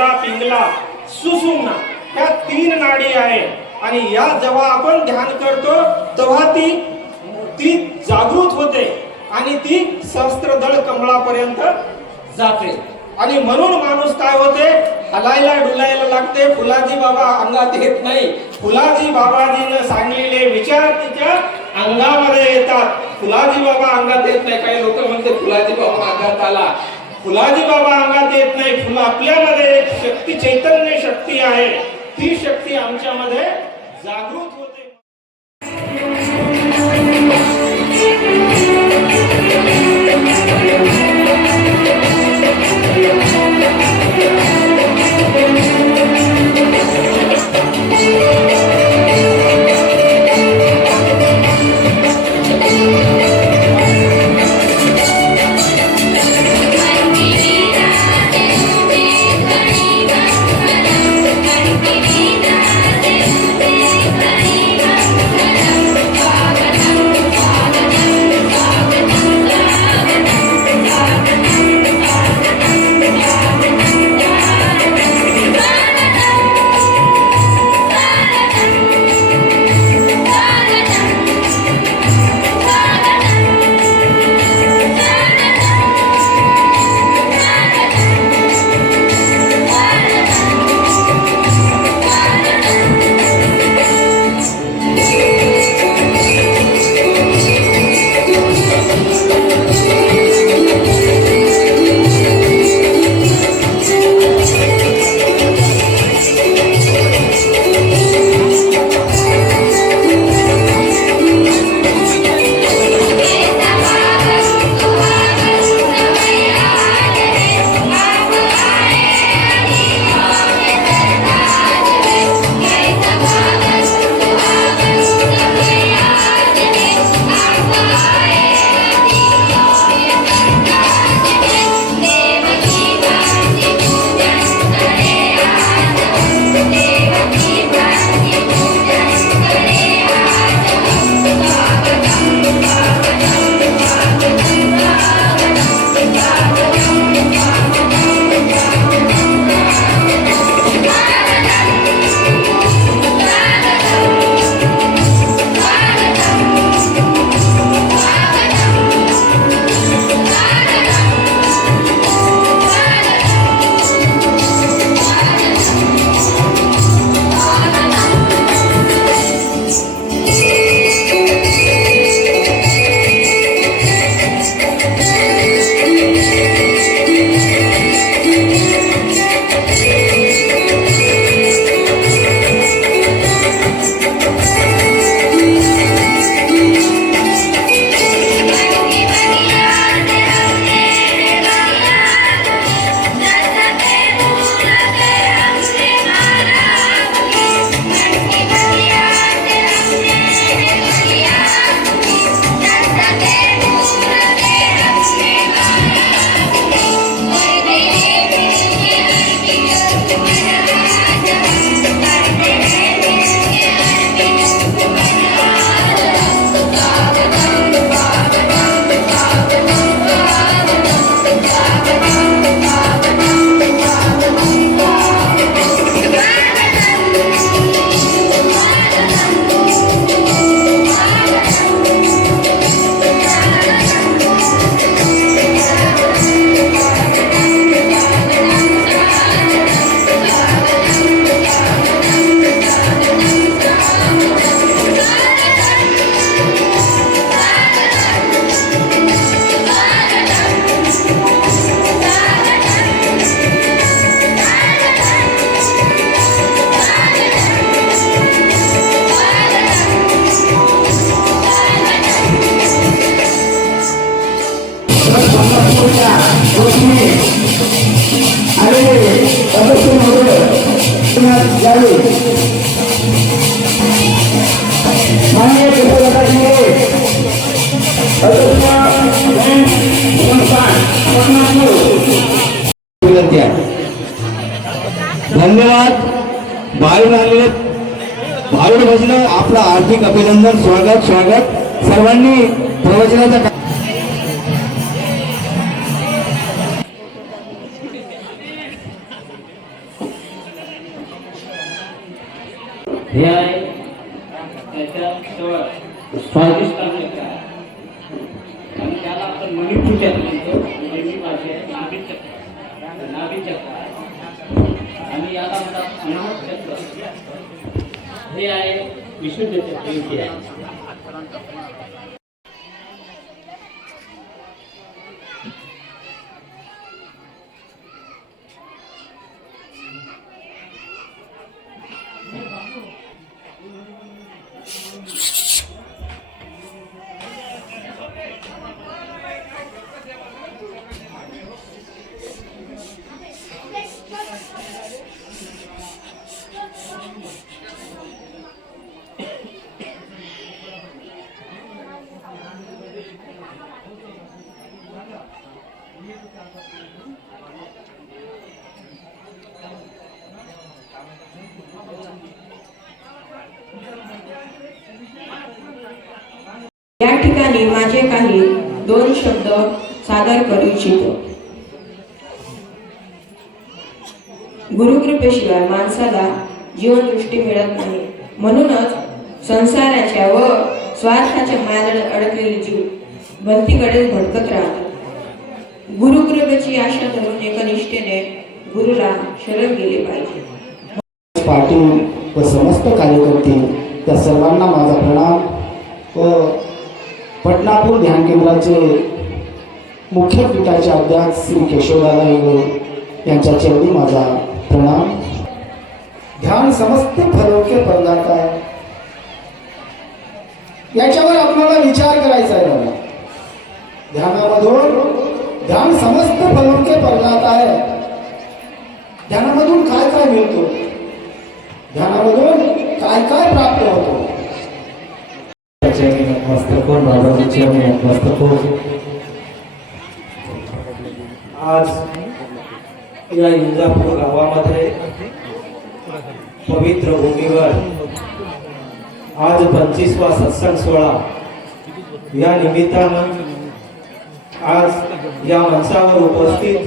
शिरा पिंगला सुषुम्ना ह्या 3 नाडी आहे आणि या जेव्हा आपण ध्यान करतो तेव्हा ती जागृत होते आणि ती सहस्त्रदळ कमळापर्यंत जाते आणि म्हणून माणूस काय होते हलायला डुलायला लागते. फुलाजी बाबा अंगात येत नाही. फुलाजी बाबाजीने सांगलेले विचार तिच्या अंगामध्ये येतात. फुलाजी बाबा अंगात येत नाही. काही लोक म्हणते फुलाजी बाबा अंगात आला. फुलाजी बाबा अंगात येत नाही. फुल आपल्यामध्ये एक शक्ती चैतन्य शक्ती आहे. ती शक्ती आमच्यामध्ये जागृत होते. धन्यवाद. बाहेरून आलेले भारूड भजन आपलं हार्दिक अभिनंदन. स्वागत स्वागत. सर्वांनी प्रवचनाचा हे आहे त्याच्या स्वादिष्ट आणि त्याला आपण मणिपूरच्यात म्हणतो. मणिपुरी भाषेत नाभी चक्र आणि याला म्हणतात अनाहत चक्र. हे आहे विशुद्ध चक्र. या ठिकाणी माझे काही दोन शब्द सादर करू इच्छितो. गुरुकृपेशिवाय माणसाला जीवनदृष्टी मिळत नाही. म्हणूनच संसाराच्या व स्वार्थाच्या मायात अडकलेले जीव भलतीकडेच भटकत राहतात. गुरुकृपेची आशा धरून एकनिष्ठेने गुरुला शरण गेले पाहिजे. पाटील व समस्त कार्यकर्ते त्या सर्वांना माझा प्रणाम व पटनापूर ध्यान केंद्राचे मुख्य पीठाचे अध्यक्ष श्री केशवदादा इंगळे यांच्या चरणी माझा प्रणाम. ध्यान समस्त फलों के प्रदाता है. याच्यावर आपल्याला विचार करायचा आहे बाबा. ध्यानामधून ध्यान समस्त फलों के प्रदाता है. ध्यानामधून काय काय मिळतो, ध्यानामधून काय काय प्राप्त होतो. मस्तकोन बाबाजीचे मस्तकोन आज या इंदापूर गावामध्ये पवित्र भूमीवर आज 25वा सत्संग सोहळा या निमित्तानं आज या मंचावर उपस्थित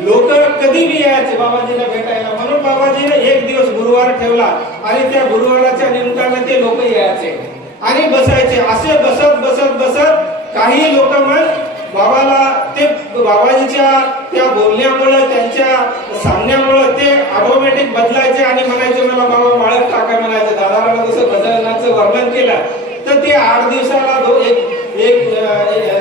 लोक कधी बी यायचे बाबाजीला भेटायला. म्हणून बाबाजीने एक दिवस गुरुवार ठेवला आणि त्या गुरुवाराच्या निमित्तानं ते लोक यायचे आणि बसायचे. असे बसत बसत बसत काही लोक मग बाबाला ते बाबाजीच्या त्या बोलण्यामुळे त्यांच्या सांगण्यामुळे ते ऑटोमॅटिक बदलायचे आणि म्हणायचे मला बाबा माळत टाका म्हणायचे. दादाला जसं भजनाचं वर्णन केलं तर ते 8 दिवसाला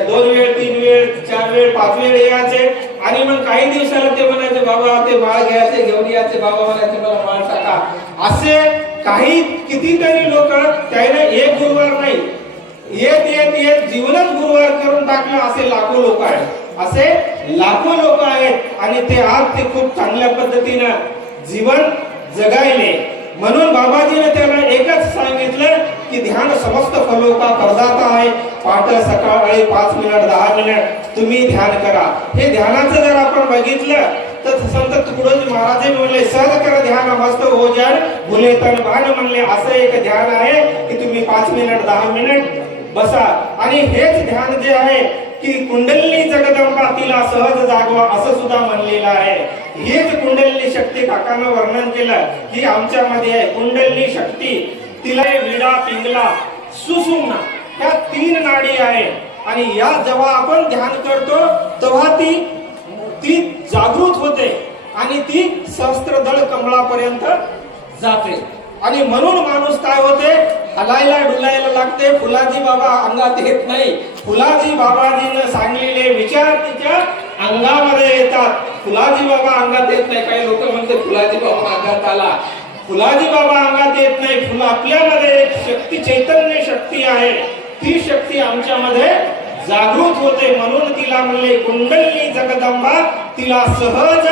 दोन वेळ, 3 वेळ, 4 वेळ, 5 वेळ यायचे आणि मग काही दिवसाला ते म्हणायचे बाबा ते माळ घ्यायचे, घेऊन यायचे. बाबा म्हणायचे मला माळ टाका. असे काही कितीतरी लोक त्याने एक गुरुवार नाही येत येत येत जीवनच गुरुवार करून टाकलं. असे लाखो लोक आहेत, असे लाखो लोक आहेत आणि ते आज ते खूप चांगल्या पद्धतीनं जीवन जगायले. म्हणून बाबाजीने त्याला एकच सांगितलं की ध्यान समस्त फलों का प्रदाता आहे. पाठ सकाळी 5 मिनिट 10 मिनिट तुम्ही ध्यान करा. हे ध्यानाचं जर आपण बघितलं तर संत तुकडोजी महाराज म्हणले सहज कर ध्यान मस्त हो जड भुले तन भान म्हणले. असं एक ध्यान आहे की तुम्ही 5 मिनिट 10 मिनिट बसा आणि हेच ध्यान जे आहे की कुंडलिनी जगदंबा तिला सहज जागवा असं सुद्धा म्हणलेलं आहे. हेच कुंडलिनी शक्ती काकानं वर्णन केलं की आमच्यामध्ये आहे कुंडलिनी शक्ती. तिला विडा, पिंगला, सुषुम्ना ह्या 3 नाडी आहे आणि या जेव्हा आपण ध्यान करतो तेव्हा ती जागृत होते आणि ती सहस्त्रदळ कमळापर्यंत जाते. आणि म्हणून माणूस काय होते हलायला डुलायला लागते. फुलाजी बाबा अंगात येत नाही. फुलाजी बाबाजीनं सांगलेले विचार तिच्या अंगामध्ये येतात. फुलाजी बाबा अंगात येत नाही. काही लोक म्हणते फुलाजी बाबा अंगात आला. फुलाजी बाबा अंगात येत नाही. फुल आपल्यामध्ये एक शक्ती, चैतन्य शक्ती आहे. ती शक्ती आमच्यामध्ये जागृत होते. म्हणून तिला म्हणले कुंडलिनी जगदंबा तिला सहज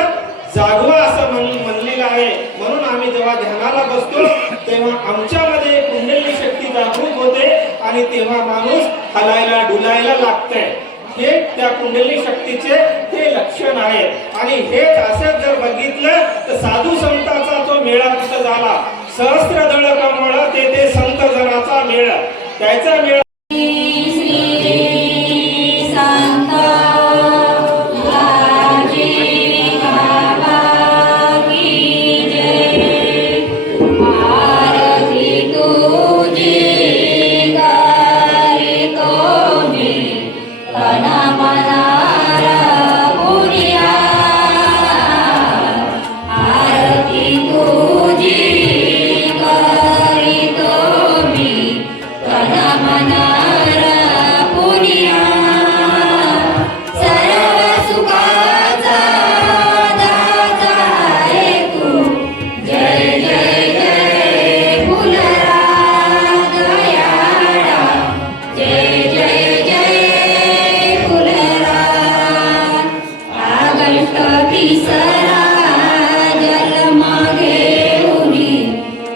जागवा असं म्हणलेलं आहे. म्हणून आम्ही जेव्हा ध्यानाला बसतो तेव्हा आमच्यामध्ये कुंडलिनी शक्ती जागृत होते आणि तेव्हा माणूस हलायला डुलायला लागते. हे त्या कुंडलिनी शक्तीचे ते लक्षण आहे. आणि हेच असं जर बघितलं तर साधू संतांचा तो मेळा तिथं झाला. सहस्त्रदळ कमळ ते संत जनाचा मेळा, त्याचा मेळा Ah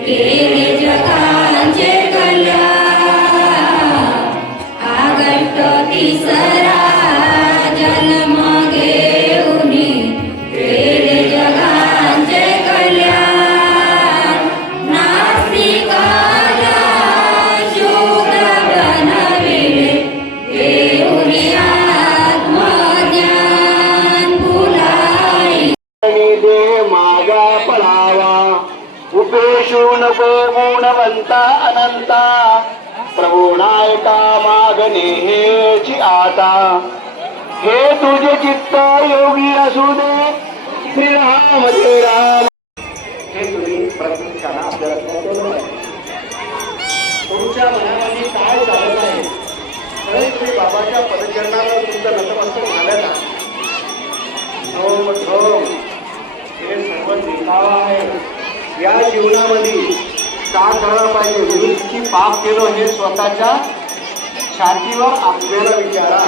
केले जगांचे कल्याण ऑगस्ट 3 जन्म घेऊनी केले जगांचे कल्याण नास्तिकाला शुद्ध बनविले देऊनी आत्मज्ञान फुलाई दे माझा पळावा उपेशू नको गुणवंता अनंता प्रभू नायका मागणे हेची आता हे तुझे चित्त योगी असू दे श्रीराम जय राम. हे तुम्ही प्रत्यक्षाला आपल्याला समजवलं आहे. तुमच्या मनामध्ये काय चालत आहे खरंच तुम्ही बाबाच्या पदचरणावर तुमचं नतमस्तक झालं का? धोम धोम हे सर्व दिखावा आहे. या जीवनामध्ये का करायला पाहिजे? विरुद्धची पाप केलं हे स्वतःच्या छातीवर आपल्याला विचारा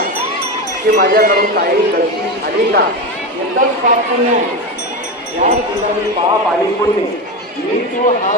की माझ्याकडून काही गलती झाली का? एकच पाप पुण्य आहे. या ठिकाणी पाप आणि पुण्य मी तो हा